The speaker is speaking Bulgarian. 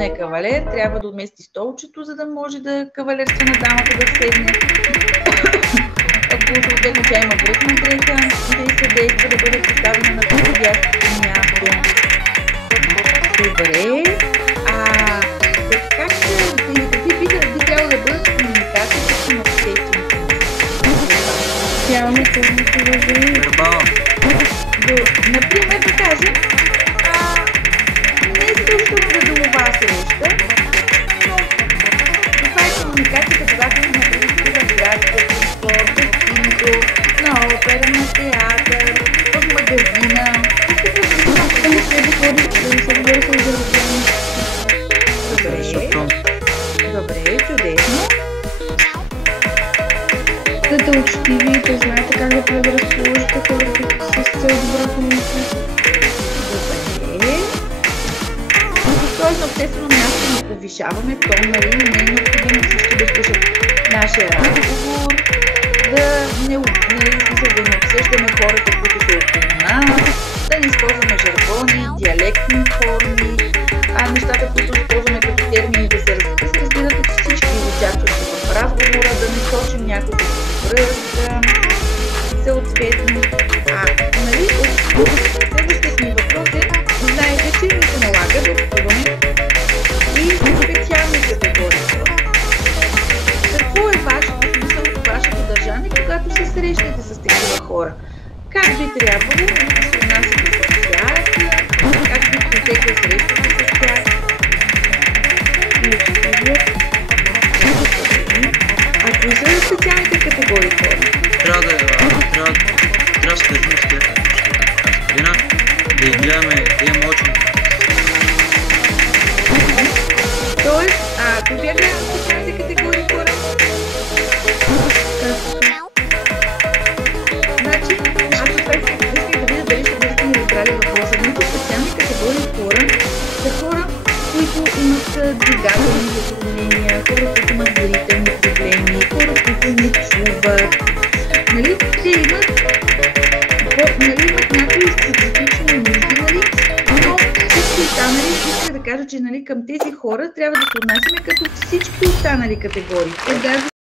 наистина е кавалер, трябва да отмести столчето, за да може да кавалерства на дамата да седне. Ако съответно тя има връхна дрека, да й съдейства да бъде поставена на подходящото място. Добре. Какви би трябвало да бъдат комуникациите на обществените? Социално публично уважение. Например, да кажем, не е задължително за делова среща, но това е комуникацията, когато има предизвика в градска транспорт, в киното, на опера, на театър, в магазина. Добре, чудесно. Да те учтиви и да знаете как да предразположите хората с цел добра комуникация. Добре. Тоест на обществено място не повишаваме тон, нали? Не е необходимо всички да слушат нашия разговор, да не обсъждаме хората, които са около нас, да не използваме жаргони, диалектни форми, нещата, които използваме като термини да се разбират от всички участващи в разговора, да не сочим някой връзка, съответно. Нали, следващият ми въпрос е, знаете, че ни се налага да общуваме и специални категории. Какво е вашето смисъл, вашето държане, когато се срещнете с такива хора? Как би трябвало да се отнасяте с тях? Как би протекли срещате с тях? А кои са специалните категории хора? Трябва да се държим с тях, да ги гледаме, да имаме очи. Тоест, кои бяха специалните категории хора? Значи, аз исках да видя дали ще ми разбрали въпроса. Моите специални категории хора са хора, които имат двигателни затруднения, хора, които имат зрителни проблеми, хора, които не чуват. Нали? Те имат някакви специфични нужди, но всички останали, искам да кажа, че към тези хора трябва да се отнасяме като всички останали категории. Те даже